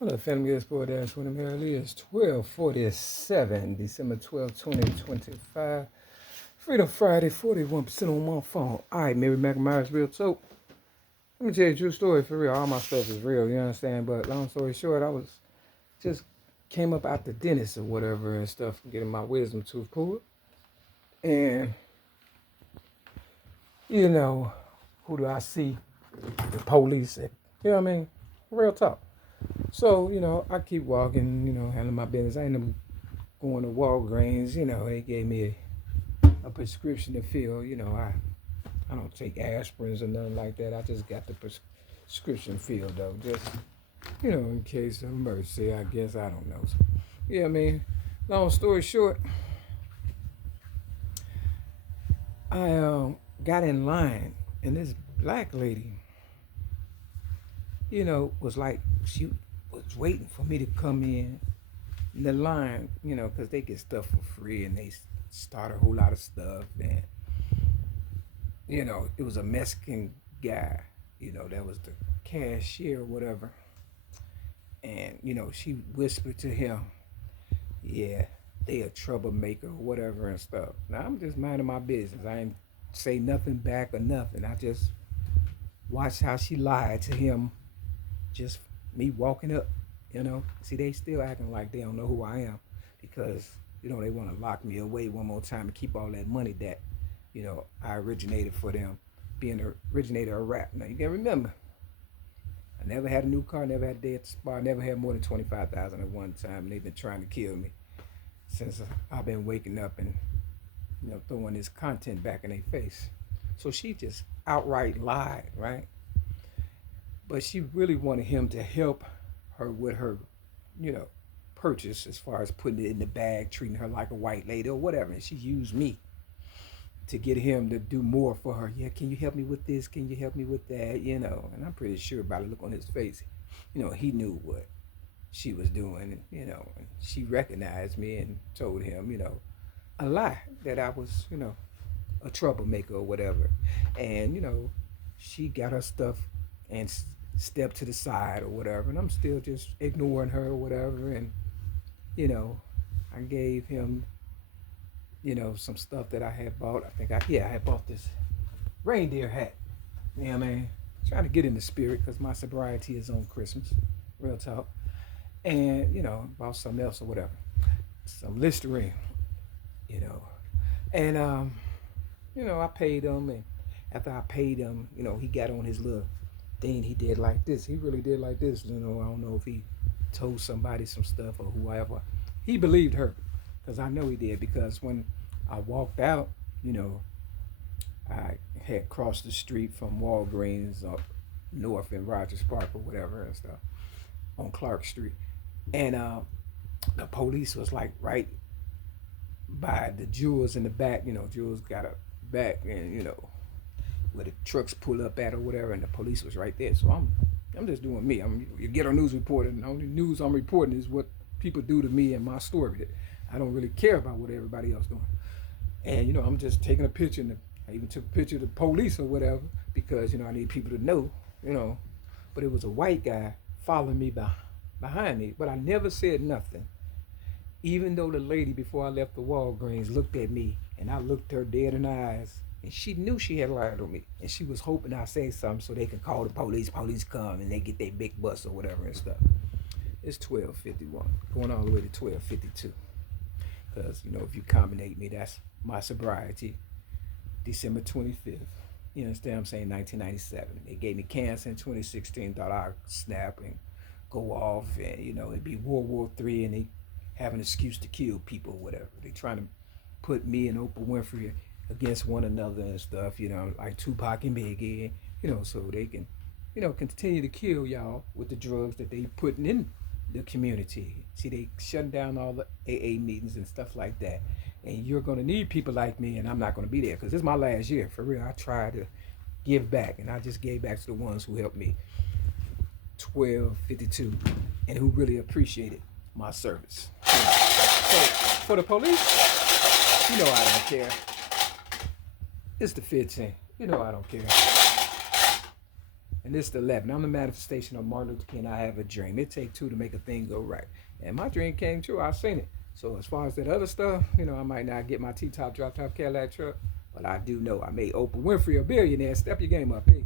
Hello, family. It's Boy Dash when I'm here. It is 12:47, December 12th, 2025. Freedom Friday, 41% on my phone. All right, Mary McNamara's real. So, let me tell you a true story for real. All my stuff is real, you understand? But long story short, I was just came up out the dentist or whatever and stuff, getting my wisdom tooth pulled. And, you know, who do I see? The police. You know what I mean? Real talk. So, I keep walking, handling my business. I ended up going to Walgreens, they gave me a prescription to fill. I don't take aspirins or nothing like that. I just got the prescription filled though. Just, in case of emergency, I guess. I don't know. So, yeah, I mean, long story short, I got in line and this black lady, was like, she was waiting for me to come in the line, because they get stuff for free and they start a whole lot of stuff. And, it was a Mexican guy, that was the cashier or whatever. And, she whispered to him, yeah, they a troublemaker or whatever and stuff. Now, I'm just minding my business. I ain't say nothing back or nothing. I just watched how she lied to him, just me walking up. See, they still acting like they don't know who I am because, they want to lock me away one more time and keep all that money that, I originated for them, being the originator of rap. Now, you gotta remember, I never had a new car, never had a day at the spa, never had more than 25,000 at one time, and they've been trying to kill me since I've been waking up and, throwing this content back in their face. So she just outright lied, right? But she really wanted him to help her with her, you know, purchase as far as putting it in the bag, treating her like a white lady or whatever. And she used me to get him to do more for her. Yeah, can you help me with this? Can you help me with that? And I'm pretty sure by the look on his face, he knew what she was doing. And she recognized me and told him, a lie that I was, a troublemaker or whatever. And, she got her stuff and stepped to the side or whatever. And I'm still just ignoring her or whatever. And, I gave him, some stuff that I had bought. I had bought this reindeer hat. You know what I mean? Trying to get in the spirit because my sobriety is on Christmas. Real talk. And, bought something else or whatever. Some Listerine, And, I paid him. And after I paid him, he got on his little thing. He did like this. He really did like this. I don't know if he told somebody some stuff or whoever. He believed her because I know he did because when I walked out, I had crossed the street from Walgreens up north in Rogers Park or whatever and stuff on Clark Street. And the police was like right by the Jewels in the back. Jewels got a back and, where the trucks pull up at or whatever, and the police was right there. So I'm just doing me. I'm you get a news reporter, and the only news I'm reporting is what people do to me and my story. That I don't really care about what everybody else doing. And I'm just taking a picture, and I even took a picture of the police or whatever because I need people to know, But it was a white guy following me behind me, but I never said nothing. Even though the lady before I left the Walgreens looked at me, and I looked her dead in the eyes. And she knew she had lied on me. And she was hoping I say something so they can call the police. Police come and they get their big bus or whatever and stuff. It's 12:51, going all the way to 12:52. Because, if you combinate me, that's my sobriety, December 25th. You understand what I'm saying? 1997. They gave me cancer in 2016. Thought I'd snap and go off. And, it'd be World War III and they have an excuse to kill people or whatever. They trying to put me and Oprah Winfrey against one another and stuff, like Tupac and Biggie, so they can, continue to kill y'all with the drugs that they putting in the community. See, they shutting down all the AA meetings and stuff like that. And you're going to need people like me, and I'm not going to be there because this is my last year. For real, I tried to give back, and I just gave back to the ones who helped me 12:52 and who really appreciated my service. So, for the police, I don't care. It's the 15. I don't care. And this is the 11. I'm the manifestation of Martin Luther King. I have a dream. It take two to make a thing go right. And my dream came true. I seen it. So as far as that other stuff, I might not get my T-top drop top Cadillac truck, but I do know I made Oprah Winfrey a billionaire. Step your game up, peace.